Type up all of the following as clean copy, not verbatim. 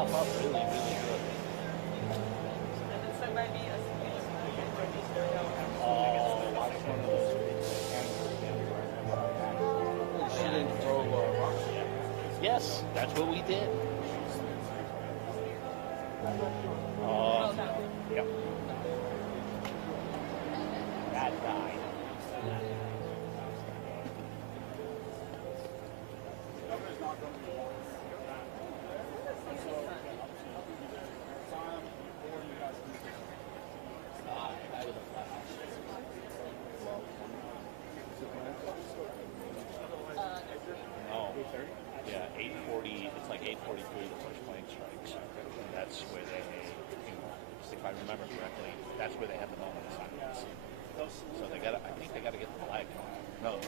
pop up really, really good. She didn't throw rocks. Yes, that's what we did. Yep. That died. No. Yeah, 8:40. It's like 8:43. The first plane strikes. And that's where they, if I remember correctly, that's where they have the moment of silence. So they got. I think they got to get the flag going. No.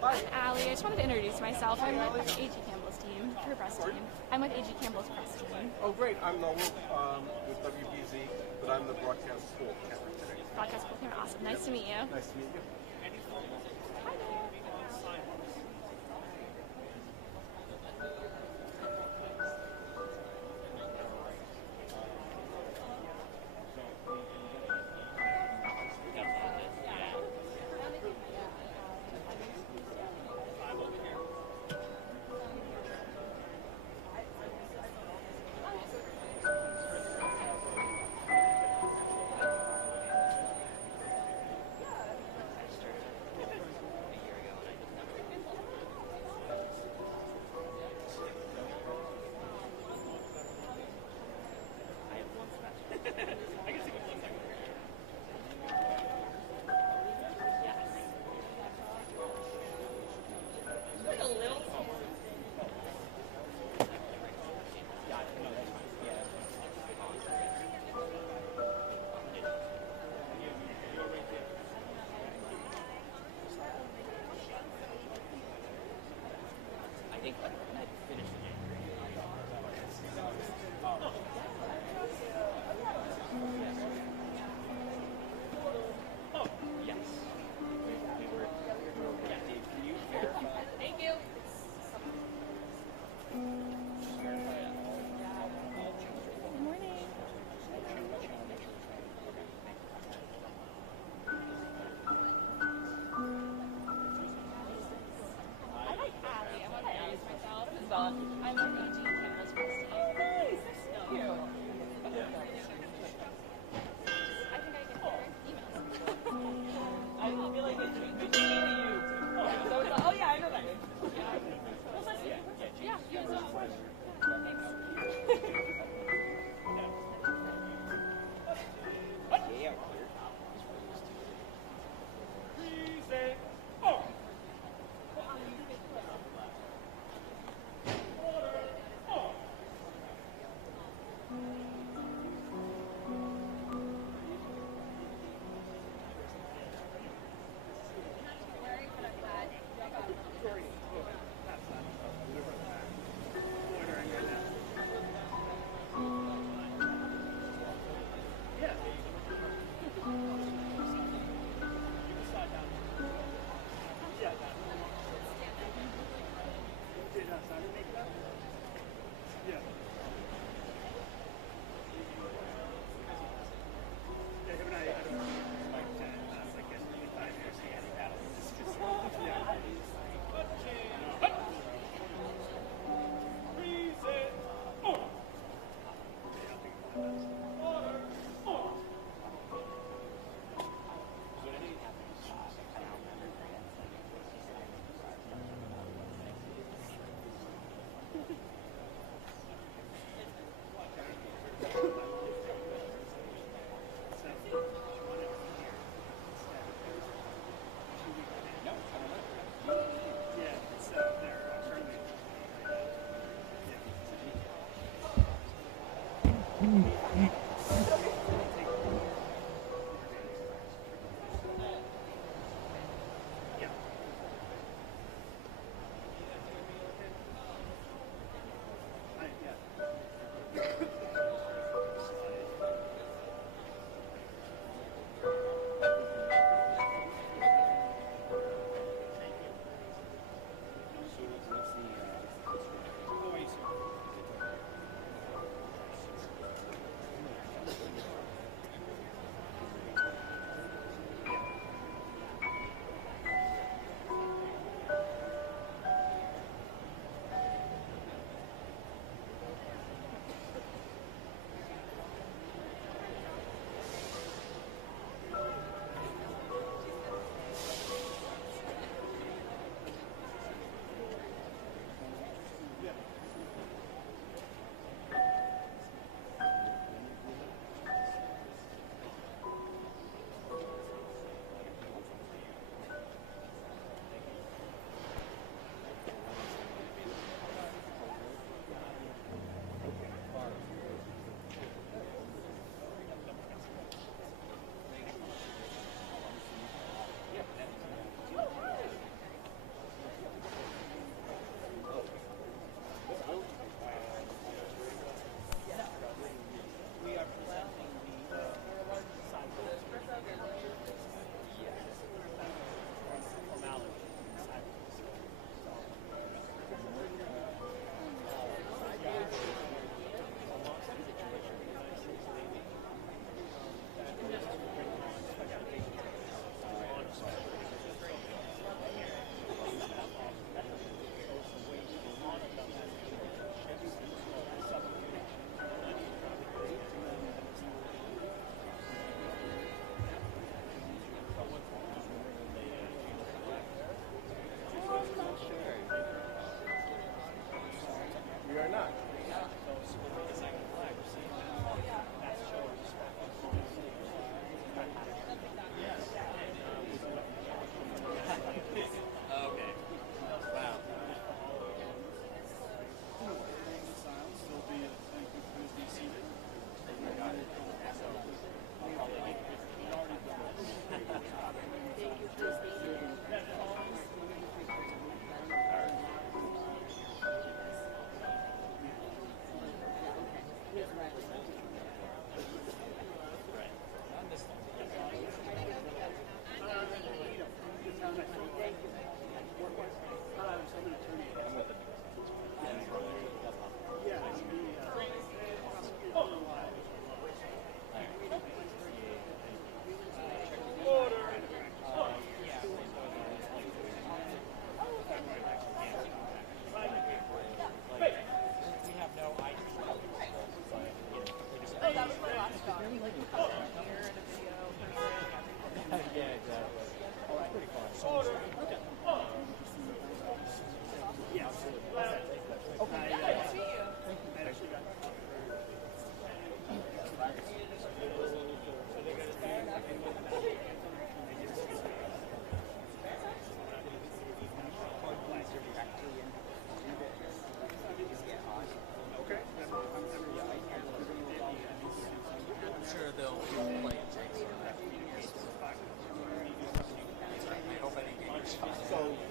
I'm Allie. I just wanted to introduce myself. I'm with A.G. Campbell's team, her press team. I'm with A.G. Campbell's press team. Oh, great. I'm Noel with WBZ, but I'm the broadcast school camera today. Broadcast school camera. Awesome. Nice to meet you. Nice to meet you. Hi there.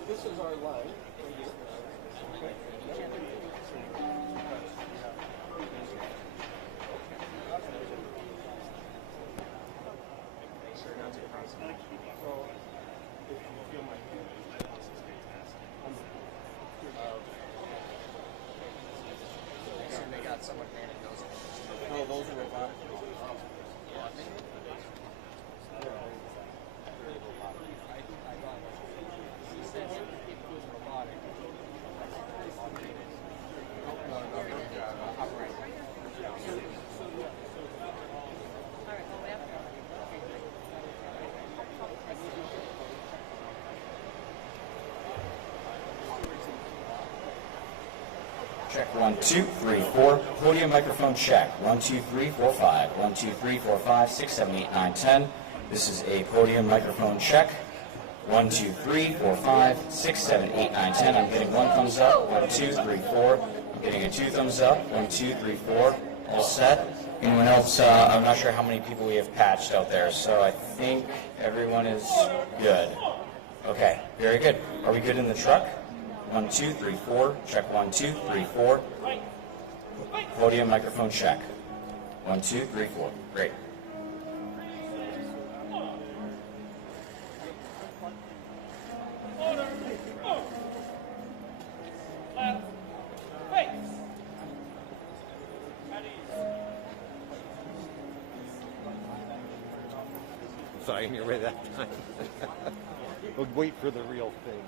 This is our line. They got someone handing those. No, those are robotic. Check 1, 2, 3, 4. Podium microphone check. 1, 2, 3, 4, 5. 1, 2, 3, 4, 5, 6, 7, 8, 9, 10. This is a podium microphone check. 1, 2, 3, 4, 5, 6, 7, 8, 9, 10. I'm getting one thumbs up. 1, 2, 3, 4. I'm getting a 2 thumbs up. 1, 2, 3, 4. All set? Anyone else? I'm not sure how many people we have patched out there, so I think everyone is good. Okay, very good. Are we good in the truck? 1, 2, 3, 4. Check 1, 2, 3, 4. Podium microphone check. 1, 2, 3, 4. Great. Sorry, I didn't ready that time. We'll wait for the real thing.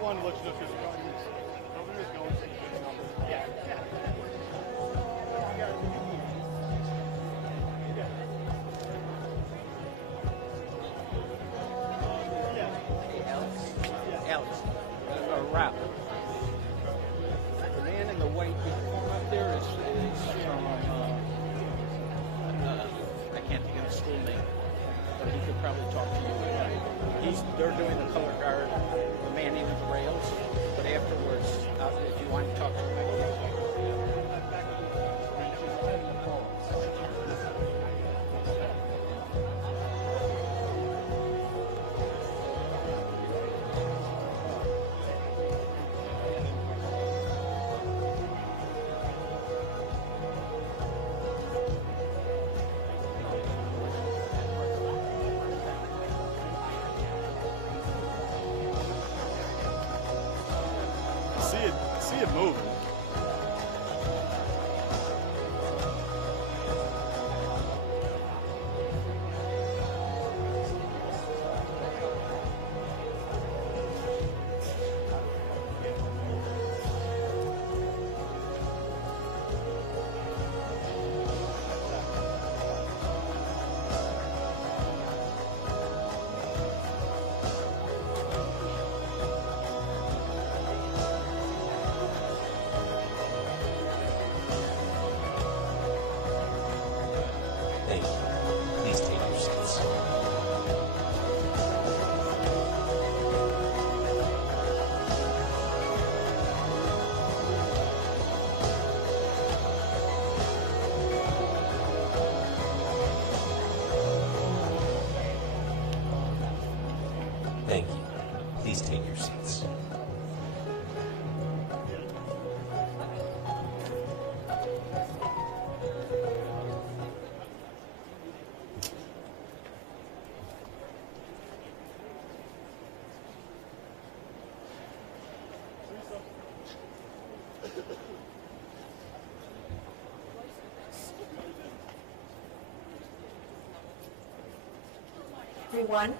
one looks just as good. Over here is going to take good numbers. Yeah. Alex, Ralph. The man in the white uniform up there is from, I can't think of the school name, but he could probably talk to you. They're doing the color guard, the manning of the rails, but afterwards, if you want to talk to him, See it moving. Thank you. Please take your seats. Thank you. Please take your seats. Everyone,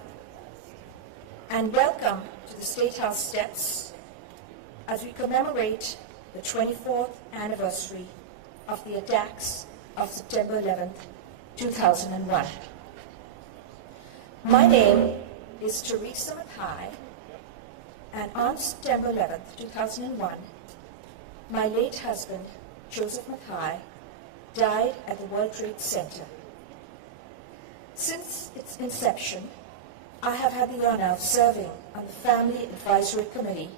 and welcome to the State House steps as we commemorate the 24th anniversary of the attacks of September 11th, 2001. My name is Teresa Mackay, and on September 11th, 2001, my late husband, Joseph Mackay, died at the World Trade Center. Since its inception, I have had the honor of serving on the Family Advisory Committee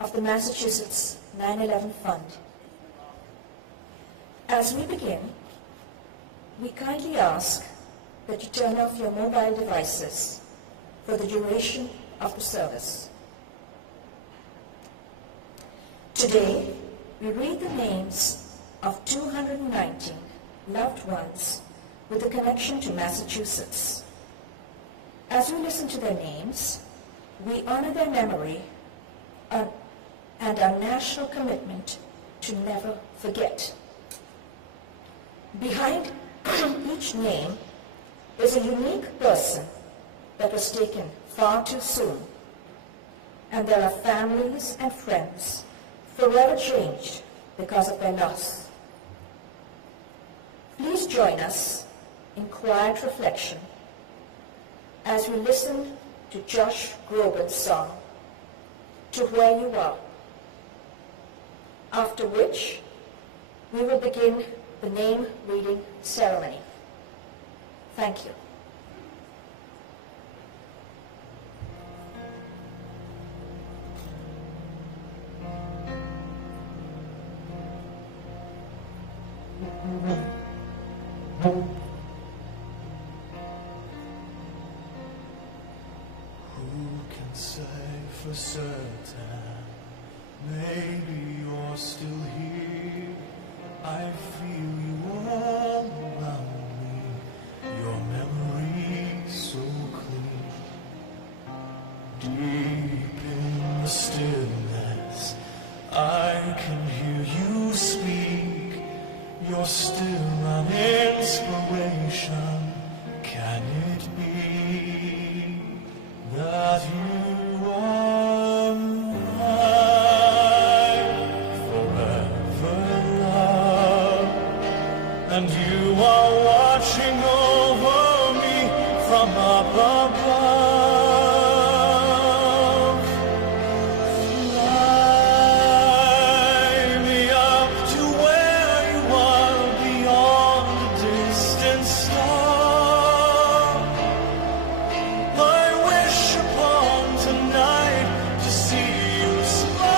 of the Massachusetts 9/11 Fund. As we begin, we kindly ask that you turn off your mobile devices for the duration of the service. Today, we read the names of 219 loved ones with a connection to Massachusetts. As we listen to their names, we honor their memory and our national commitment to never forget. Behind each name is a unique person that was taken far too soon, and there are families and friends forever changed because of their loss. Please join us in quiet reflection as we listen to Josh Groban's song, To Where You Are, after which we will begin the name reading ceremony. Thank you. For certain, maybe you're still here. I feel you all around me, your memory so clear. Deep in the stillness, I can hear you speak. You're still an inspiration. Can it be that you are you are watching over me from up above. Fly me up to where you are beyond the distant star. I wish upon tonight to see you smile,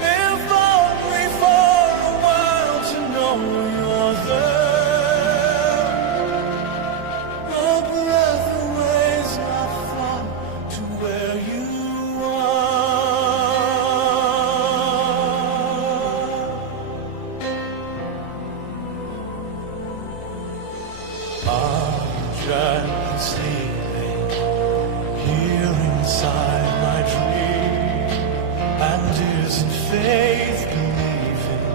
if only for a while to know you're there. A breath away is not far to where you are gently sleeping here inside my dream? And isn't faith believing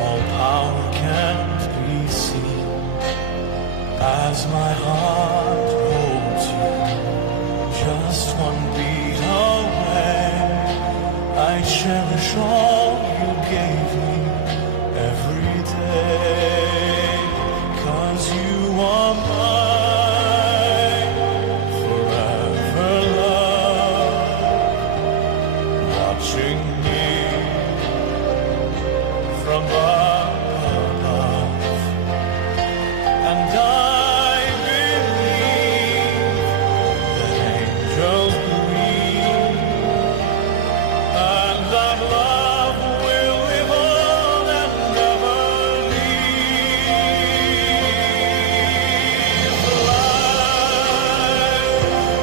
all power can't be seen? As my heart holds you just one beat away, I cherish all you gave me every day. 'Cause you are mine, forever love, watching me from above. And I believe that angels breathe, and that love will live on and never leave. Fly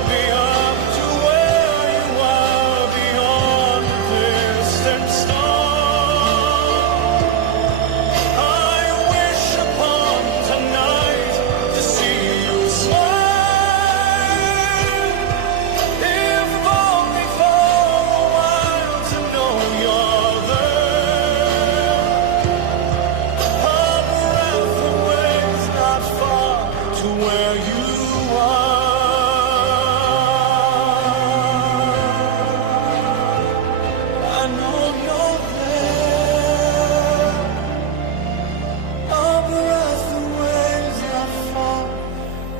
me up to where you are beyond the distant star. I wish upon tonight to see you smile, if only for a while to know you're there. A breath away is not far to where you are. I know you're there. A breath away is not far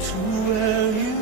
to where you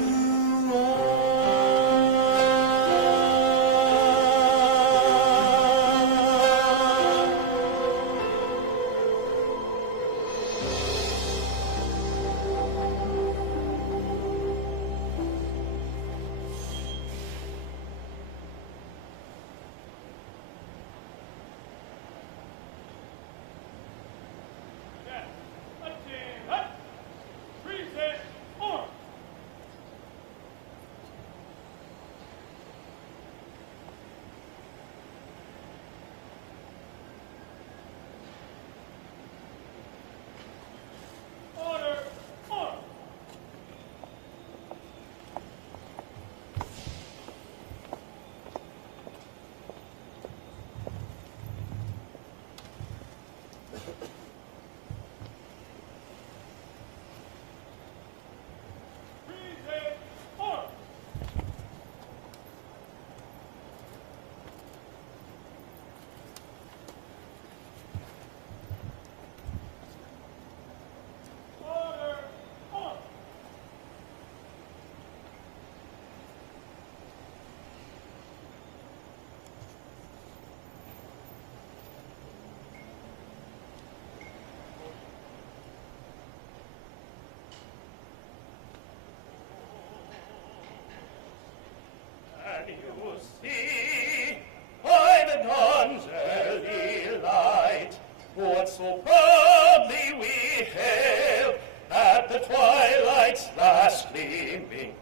see by the dawn's early light what so proudly we hailed at the twilight's last gleaming,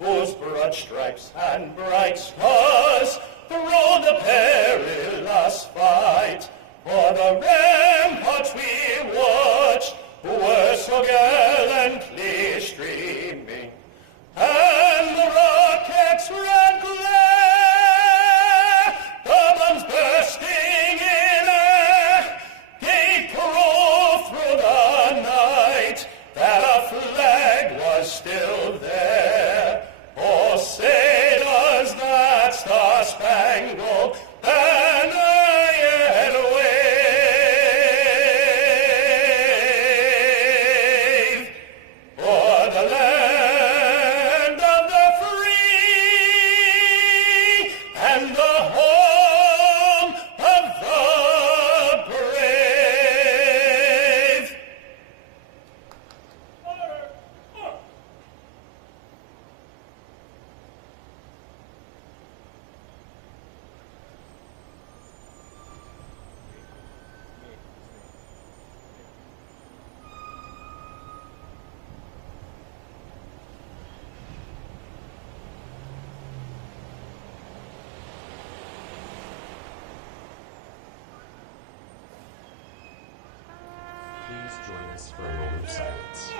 whose broad stripes and bright stars through the perilous fight o'er the ramparts we watched, who were so gallantly streaming, and the rocket's red glare, the bombs bursting in air, gave proof through the night that a flag was still there. Oh, say does that star-spangled banner yet wave? Please join us for a moment of silence.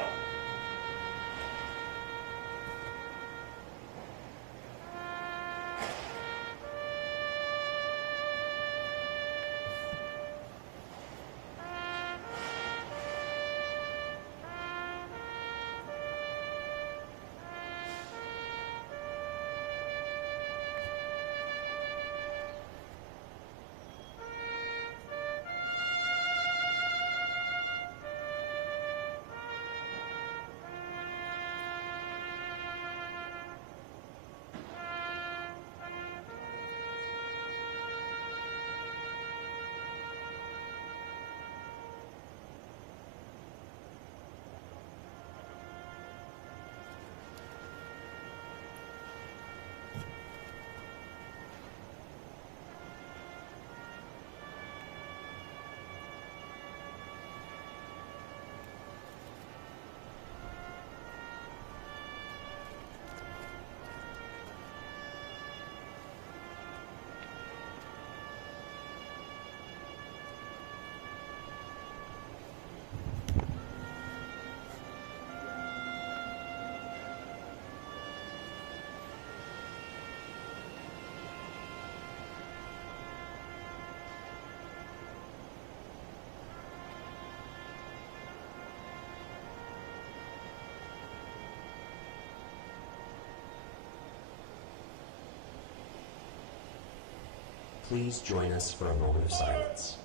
Please join us for a moment of silence.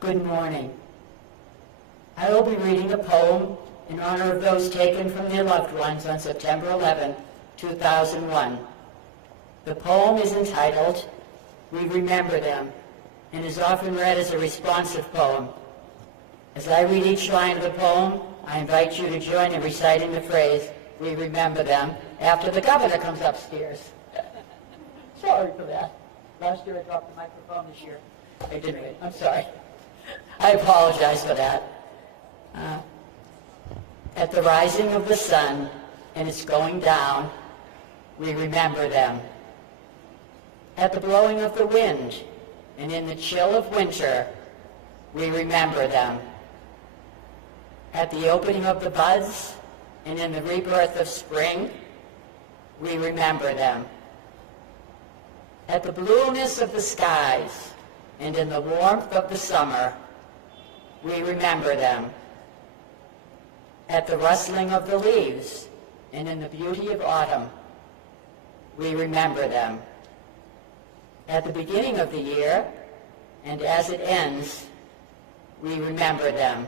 Good morning. I will be reading a poem in honor of those taken from their loved ones on September 11, 2001. The poem is entitled, We Remember Them, and is often read as a responsive poem. As I read each line of the poem, I invite you to join in reciting the phrase, We Remember Them, after the governor comes upstairs. Sorry for that. Last year I dropped the microphone, this year I didn't. I'm sorry. I apologize for that. At the rising of the sun and its going down, we remember them. At the blowing of the wind and in the chill of winter, we remember them. At the opening of the buds and in the rebirth of spring, we remember them. At the blueness of the skies and in the warmth of the summer, we remember them. At the rustling of the leaves and in the beauty of autumn, we remember them. At the beginning of the year and as it ends, we remember them.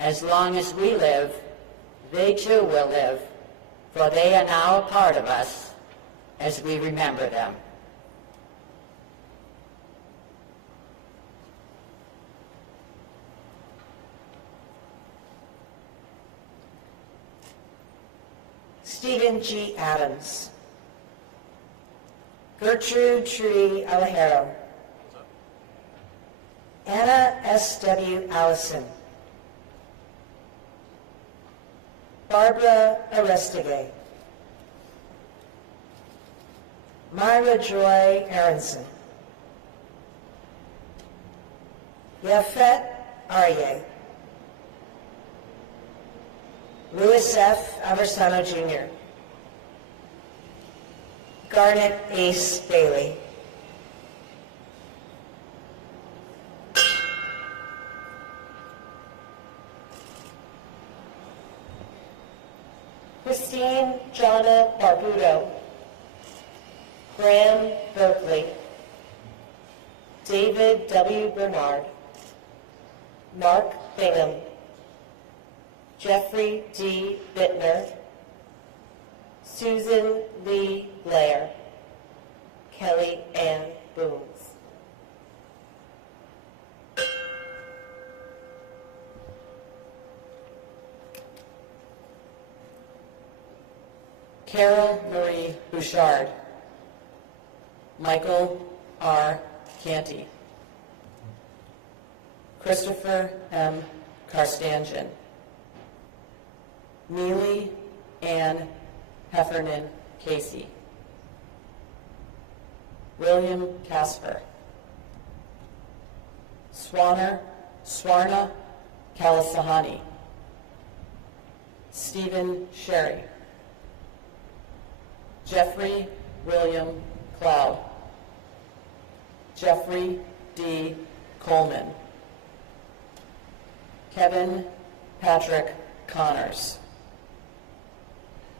As long as we live, they too will live, for they are now a part of us as we remember them. Stephen G. Adams. Gertrude Tree Alejero. Anna S.W. Allison. Barbara Arestigay. Myra Joy Aronson. Yafet Aryeh. Louis F. Aversano Jr. Garnet Ace Bailey. Christine Jonna Barbudo. Graham Berkeley. David W. Bernard. Mark Bingham. Jeffrey D. Bittner. Susan Lee Blair. Kelly Ann Boones. Carol Marie Bouchard. Michael R. Canty. Christopher M. Karstanjian. Neely Ann Heffernan Casey. William Casper. Swarna Kalasahani. Stephen Sherry. Jeffrey William Cloud. Jeffrey D. Coleman. Kevin Patrick Connors.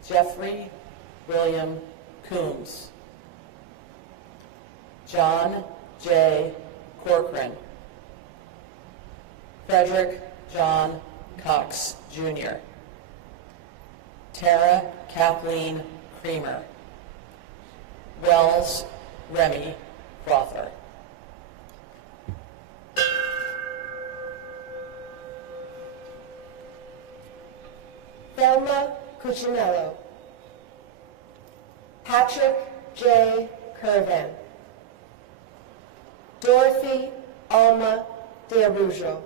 Jeffrey William Coombs. John J. Corcoran. Frederick John Cox, Jr. Tara Kathleen Creamer. Wells Remy Frother. Thelma Cuccinello. Patrick J. Curvan. Dorothy Alma de Arujo.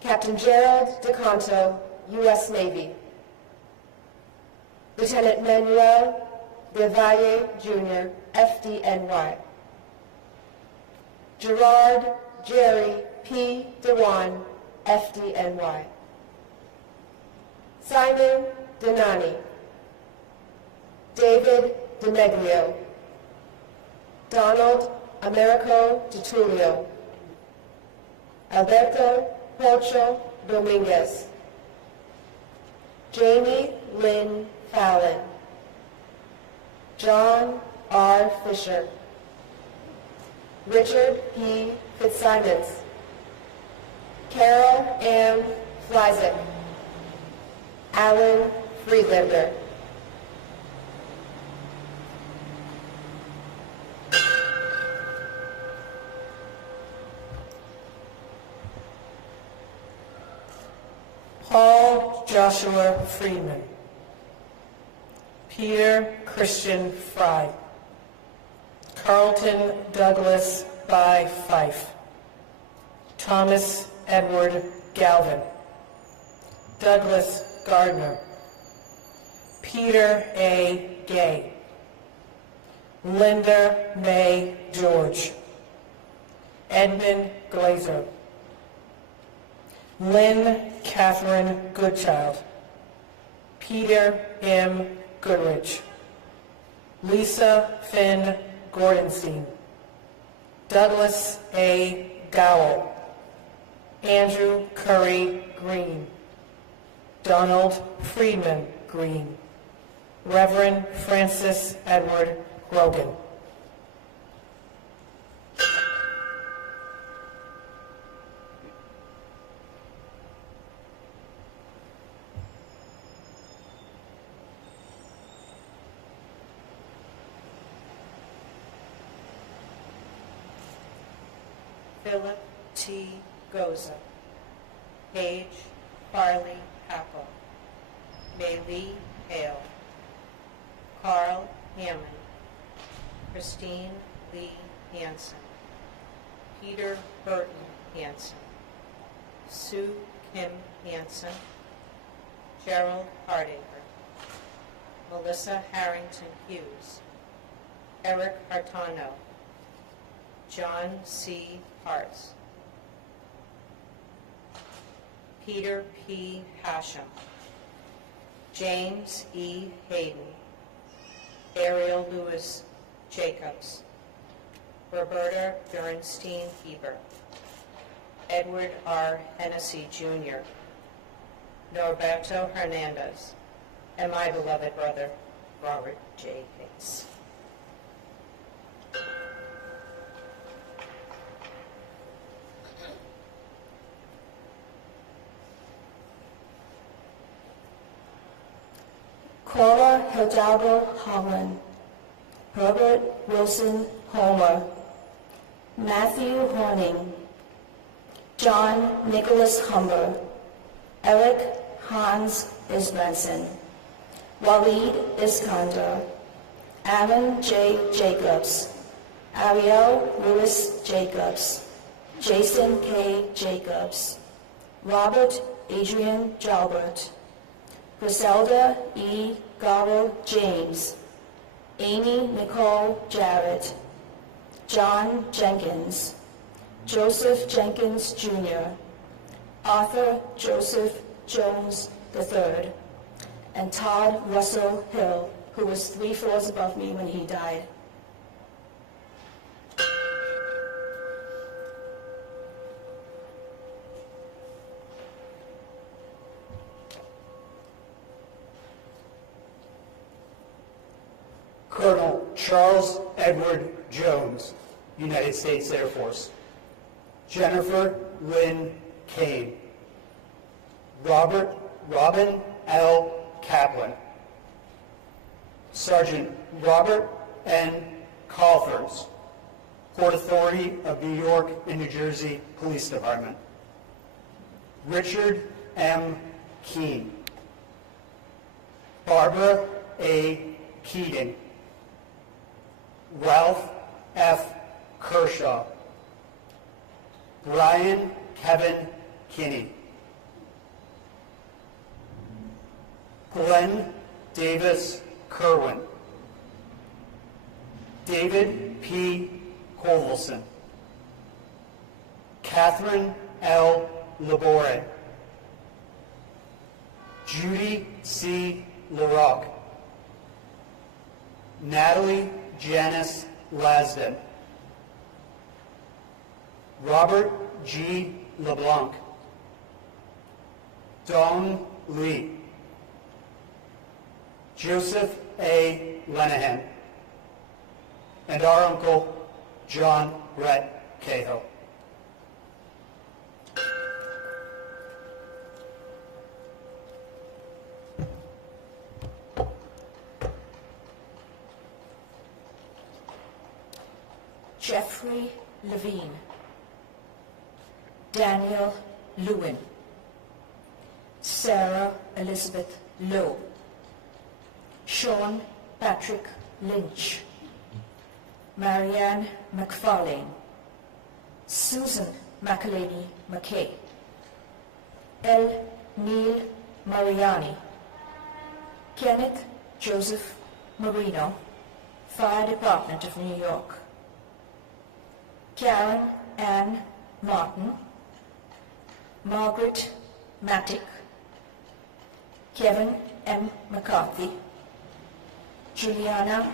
Captain Gerald DeCanto, U.S. Navy. Lieutenant Manuel de Valle, Jr., FDNY. Gerard Jerry P. Dewan, FDNY. Simon Denani. David DeMeglio. Donald Americo DiTullio. Alberto Pocho Dominguez. Jamie Lynn Fallon. John R. Fisher. Richard P. Fitzsimons. Carol M. Flysick. Alan Friedlander. Paul Joshua Friedman. Peter Christian Fry. Carlton Douglas By Fife. Thomas Edward Galvin. Douglas Gardner. Peter A. Gay. Linda May George. Edmund Glazer. Lynn Catherine Goodchild. Peter M. Goodrich. Lisa Finn Gordonstein. Douglas A. Gowell. Andrew Curry Green. Donald Friedman Green. Reverend Francis Edward Grogan. Philip T. Goza. Paige Farley Hackle. Maylee Hale. Carl Hammond. Christine Lee Hansen. Peter Burton Hansen. Sue Kim Hansen. Gerald Hardacre. Melissa Harrington Hughes. Eric Hartano. John C. Hartz. Peter P. Hashem. James E. Hayden. Ariel Lewis Jacobs. Roberta Bernstein Heber. Edward R. Hennessy, Jr. Norberto Hernandez. And my beloved brother, Robert J. Hicks. Cora Hidalgo Holland. Herbert Wilson Homer, Matthew Horning, John Nicholas Humber, Eric Hans Isbranson, Waleed Iskander, Aaron J. Jacobs, Ariel Lewis Jacobs, Jason K. Jacobs, Robert Adrian Jalbert, Griselda E. Garrow James, Amy Nicole Jarrett, John Jenkins, Joseph Jenkins Jr., Arthur Joseph Jones III, and Todd Russell Hill, who was 3 floors above me when he died. Colonel Charles Edward Jones, United States Air Force. Jennifer Lynn Kane. Robin L. Kaplan. Sergeant Robert N. Calthers, Port Authority of New York and New Jersey Police Department. Richard M. Keene. Barbara A. Keating. Ralph F. Kershaw. Brian Kevin Kinney. Glenn Davis Kerwin. David P. Colvilson. Catherine L. Labore. Judy C. LaRock. Natalie Janice Lasden. Robert G. LeBlanc. Dong Lee. Joseph A. Lenahan. And our uncle, John Brett Cahill. Jeffrey Levine, Daniel Lewin, Sarah Elizabeth Lowe, Sean Patrick Lynch, Marianne McFarlane, Susan McElhaney McKay, L. Neil Mariani, Kenneth Joseph Marino, Fire Department of New York, Karen Ann Martin, Margaret Mattick, Kevin M. McCarthy, Juliana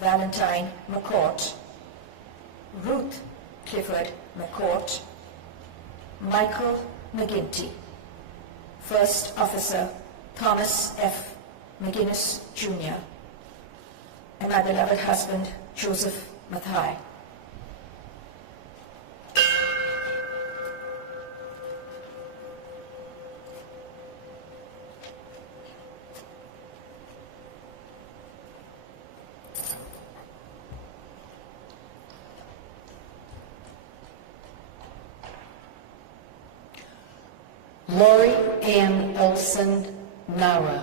Valentine McCourt, Ruth Clifford McCourt, Michael McGinty, First Officer Thomas F. McGinnis, Jr., and my beloved husband, Joseph Mathai. Lori Ann Olson Nara,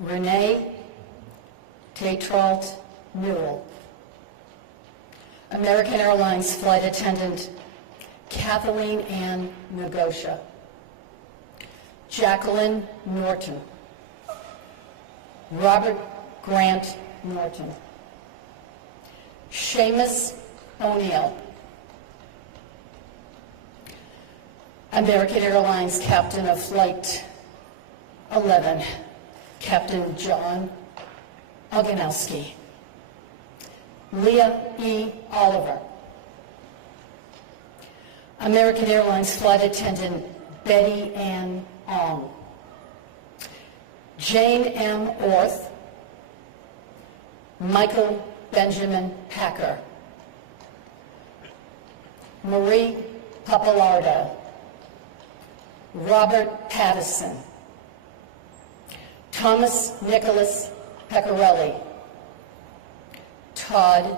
Renee Tetrault Newell, American Airlines flight attendant Kathleen Ann Negosha, Jacqueline Norton, Robert Grant Norton, Seamus O'Neill, American Airlines Captain of Flight 11, Captain John Oganowski, Leah E. Oliver, American Airlines Flight Attendant Betty Ann Ong, Jane M. Orth, Michael Benjamin Packer, Marie Papalardo, Robert Pattison, Thomas Nicholas Pecorelli, Todd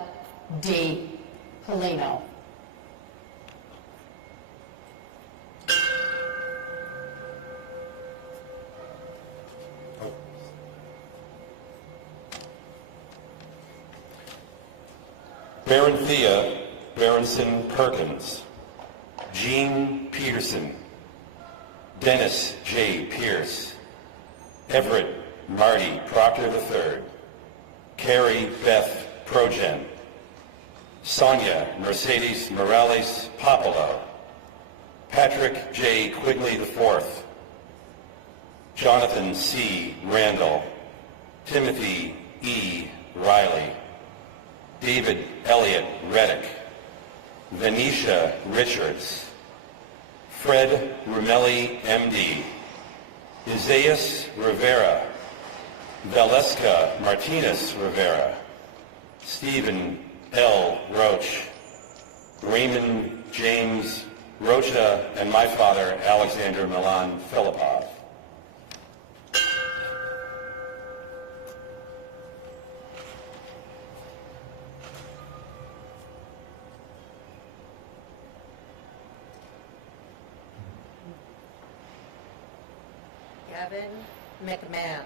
D. Polino. Baronthea Berenson Perkins, Jean Peterson, Dennis J. Pierce, Everett Marty Proctor III, Carrie Beth Progen, Sonia Mercedes Morales Popolo, Patrick J. Quigley IV, Jonathan C. Randall, Timothy E. Riley, David Elliott Reddick, Venetia Richards, Fred Romelli, MD, Isaias Rivera, Valeska Martinez Rivera, Stephen L. Roach, Raymond James Rocha, and my father, Alexander Milan Filipov. Gavin McMahon,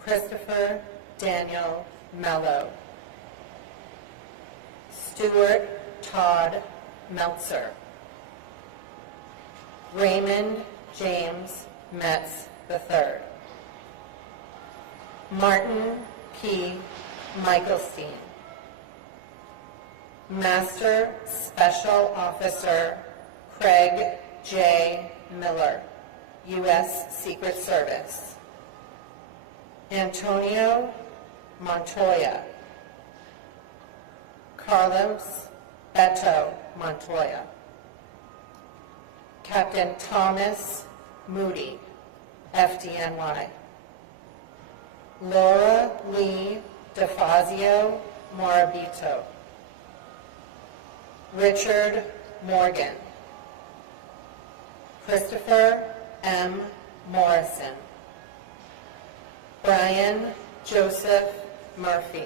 Christopher Daniel Mello, Stuart Todd Meltzer, Raymond James Metz III, Martin P. Michelstein, Master Special Officer Craig J. Miller, U.S. Secret Service, Antonio Montoya, Carlos Beto Montoya, Captain Thomas Moody, FDNY, Laura Lee DeFazio Morabito, Richard Morgan, Christopher M. Morrison, Brian Joseph Murphy,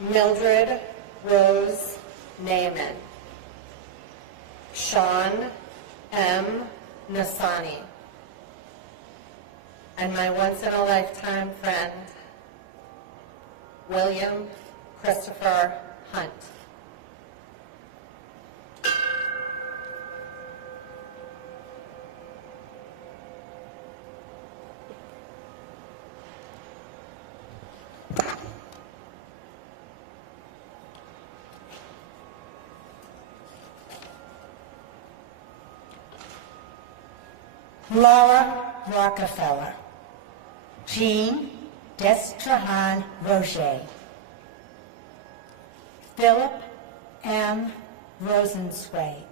Mildred Rose Naaman, Sean M. Nasani, and my once-in-a-lifetime friend, William Christopher Hunt. Laura Rockefeller, Jean Destrahan Roger, Philip M. Rosenzweig,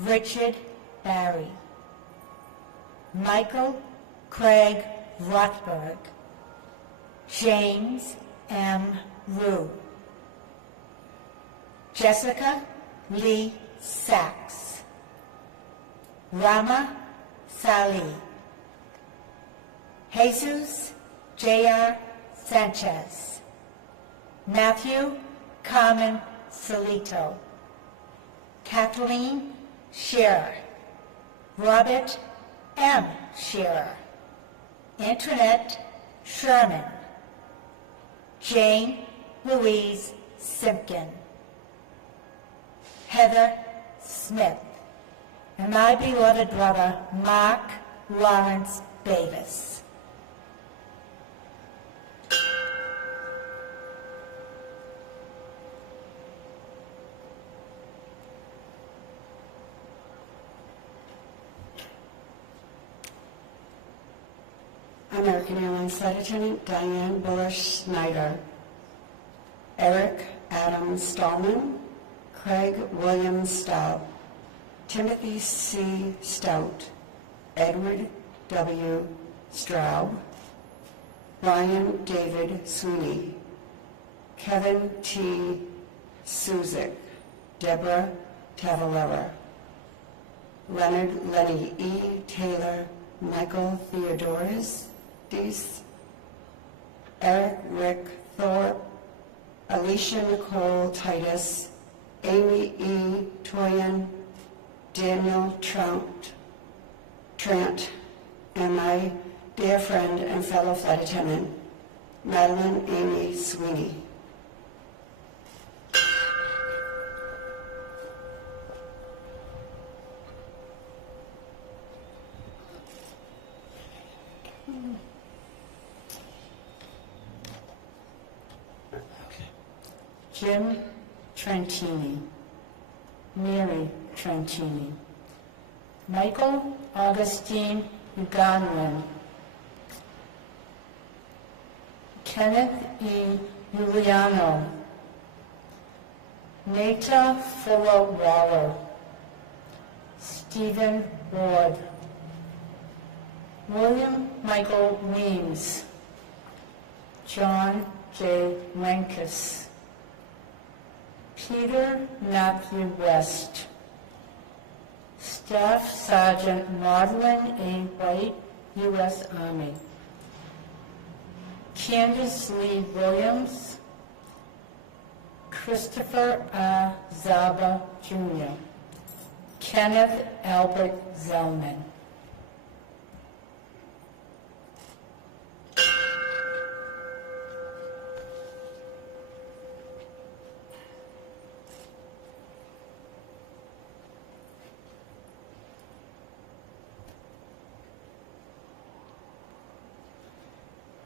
Richard Barry, Michael Craig Rothberg, James M. Rue, Jessica Lee Sachs, Rama Sali, Jesus J.R. Sanchez, Matthew Carmen Salito, Kathleen Scherer, Robert M. Scherer, Antoinette Sherman, Jane Louise Simpkin, Heather Smith, and my beloved brother, Mark Lawrence Davis. American Airlines Flight Attendant Diane Bullish-Snyder, Eric Adam Stallman, Craig William Stout, Timothy C. Stout, Edward W. Straub, Brian David Sweeney, Kevin T. Suzik, Deborah Tavalera, Leonard Lenny E. Taylor, Michael Theodoris, Dees, Eric Rick Thorpe, Alicia Nicole Titus, Amy E. Toyan, Daniel Trent, and my dear friend and fellow flight attendant, Madeline Amy Sweeney. Jim Trentini, Mary Trentini, Michael Augustine Uganlin, Kenneth E. Giuliano, Nata Fuller Waller, Stephen Ward, William Michael Weems, John J. Mankus, Peter Matthew West, Staff Sergeant Madeline A. White, U.S. Army, Candace Lee Williams, Christopher R. Zaba, Jr., Kenneth Albert Zellman.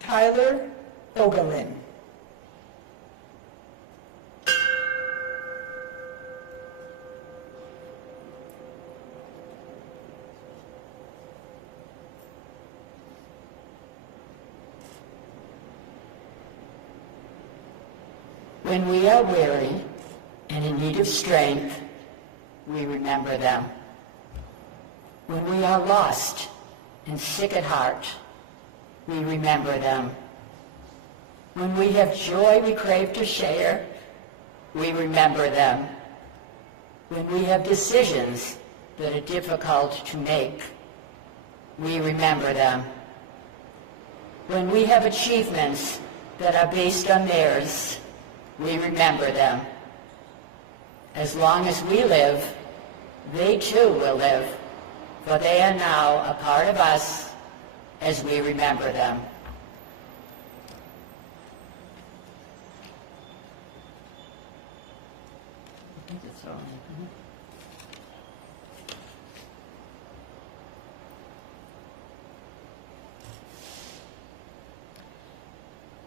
Tyler Oberlin. When we are weary and in need of strength, we remember them. When we are lost and sick at heart, we remember them. When we have joy we crave to share, we remember them. When we have decisions that are difficult to make, we remember them. When we have achievements that are based on theirs, we remember them. As long as we live, they too will live, for they are now a part of us as we remember them. I think that's all.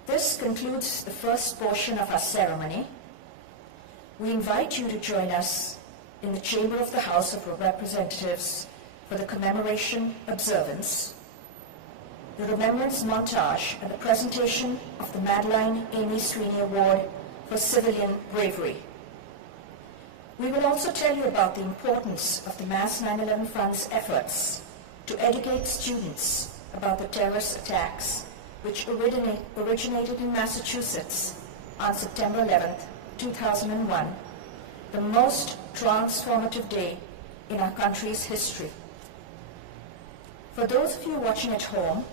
This concludes the first portion of our ceremony. We invite you to join us in the chamber of the House of Representatives for the commemoration observance, the Remembrance montage, and the presentation of the Madeline Amy Sweeney Award for Civilian Bravery. We will also tell you about the importance of the Mass 9/11 Fund's efforts to educate students about the terrorist attacks which originated in Massachusetts on September 11th, 2001, the most transformative day in our country's history. For those of you watching at home,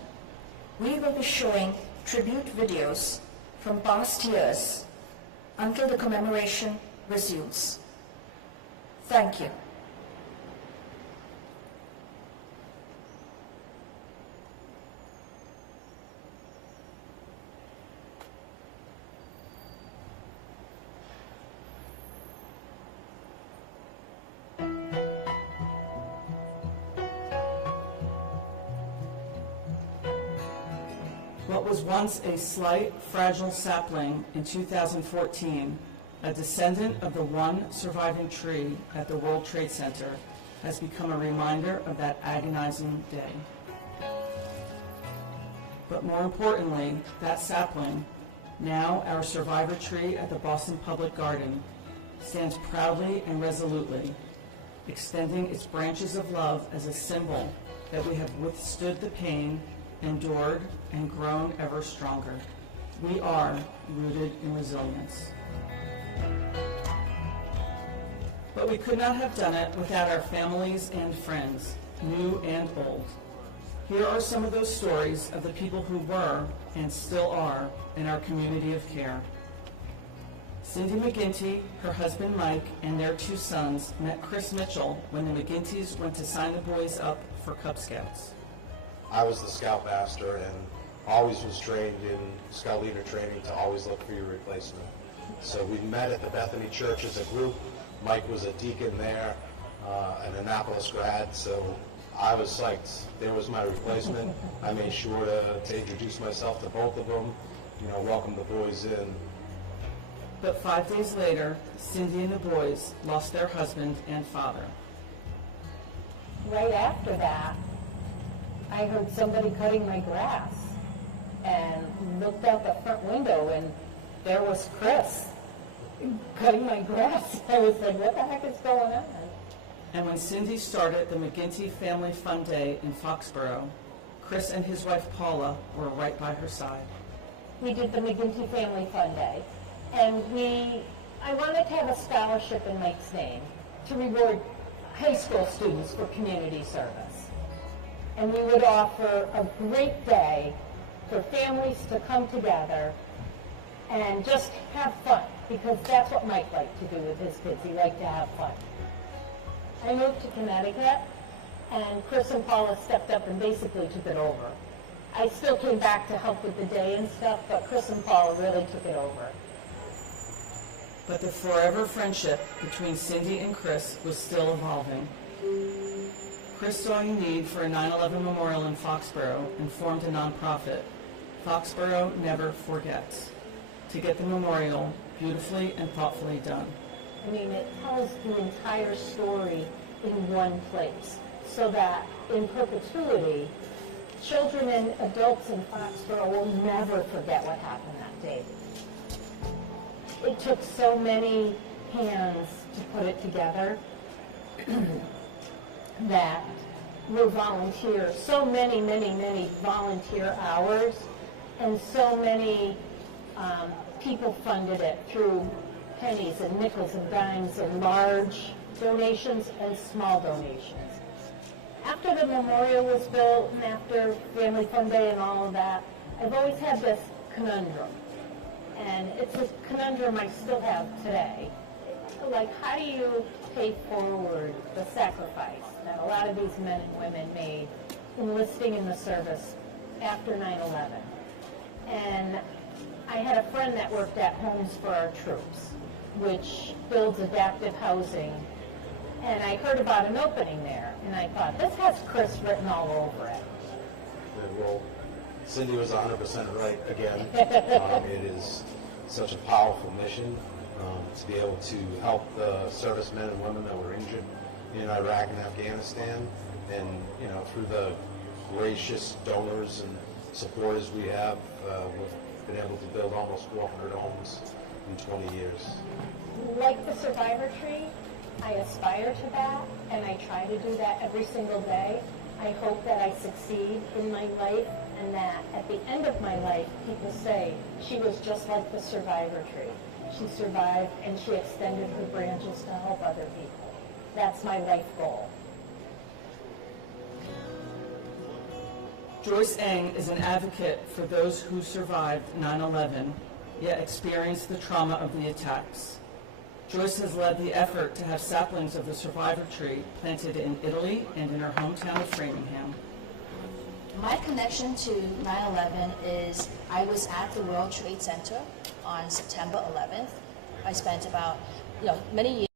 we will be showing tribute videos from past years until the commemoration resumes. Thank you. What was once a slight, fragile sapling in 2014, a descendant of the one surviving tree at the World Trade Center, has become a reminder of that agonizing day. But more importantly, that sapling, now our survivor tree at the Boston Public Garden, stands proudly and resolutely, extending its branches of love as a symbol that we have withstood the pain, endured, and grown ever stronger. We are rooted in resilience. But we could not have done it without our families and friends, new and old. Here are some of those stories of the people who were and still are in our community of care. Cindy McGinty, her husband Mike, and their 2 sons met Chris Mitchell when the McGinty's went to sign the boys up for Cub Scouts. I was the scout master and always was trained in scout leader training to always look for your replacement. So we met at the Bethany Church as a group. Mike was a deacon there, an Annapolis grad, so I was psyched. There was my replacement. I made sure to introduce myself to both of them, welcome the boys in. But 5 days later, Cindy and the boys lost their husband and father. Right after that, I heard somebody cutting my grass and looked out the front window, and there was Chris cutting my grass. I was like, what the heck is going on? And when Cindy started the McGinty Family Fun Day in Foxborough, Chris and his wife Paula were right by her side. We did the McGinty Family Fun Day, and I wanted to have a scholarship in Mike's name to reward high school students for community service. And we would offer a great day for families to come together and just have fun, because that's what Mike liked to do with his kids. He liked to have fun. I moved to Connecticut, and Chris and Paula stepped up and basically took it over. I still came back to help with the day and stuff, but Chris and Paula really took it over. But the forever friendship between Cindy and Chris was still evolving. Chris saw a need for a 9/11 memorial in Foxborough and formed a nonprofit, Foxborough Never Forgets, to get the memorial beautifully and thoughtfully done. I mean, it tells the entire story in one place, so that in perpetuity, children and adults in Foxborough will never forget what happened that day. It took so many hands to put it together that were volunteers, so many volunteer hours, and so many people funded it through pennies and nickels and dimes and large donations and small donations. After the memorial was built and after Family Fun Day and all of that, I've always had this conundrum. And it's a conundrum I still have today. Like, how do you pay forward the sacrifice that a lot of these men and women made enlisting in the service after 9/11? And I had a friend that worked at Homes for Our Troops, which builds adaptive housing. And I heard about an opening there, and I thought, this has Chris written all over it. Well, Cindy was 100% right again. It is such a powerful mission to be able to help the servicemen and women that were injured in Iraq and Afghanistan, and through the gracious donors and supporters we have, we've been able to build almost 400 homes in 20 years. Like the Survivor Tree, I aspire to that, and I try to do that every single day. I hope that I succeed in my life, and that at the end of my life, people say, she was just like the Survivor Tree. She survived, and she extended her branches to help other people. That's my life goal. Joyce Eng is an advocate for those who survived 9/11, yet experienced the trauma of the attacks. Joyce has led the effort to have saplings of the Survivor Tree planted in Italy and in her hometown of Framingham. My connection to 9/11 is I was at the World Trade Center on September 11th. I spent about, many years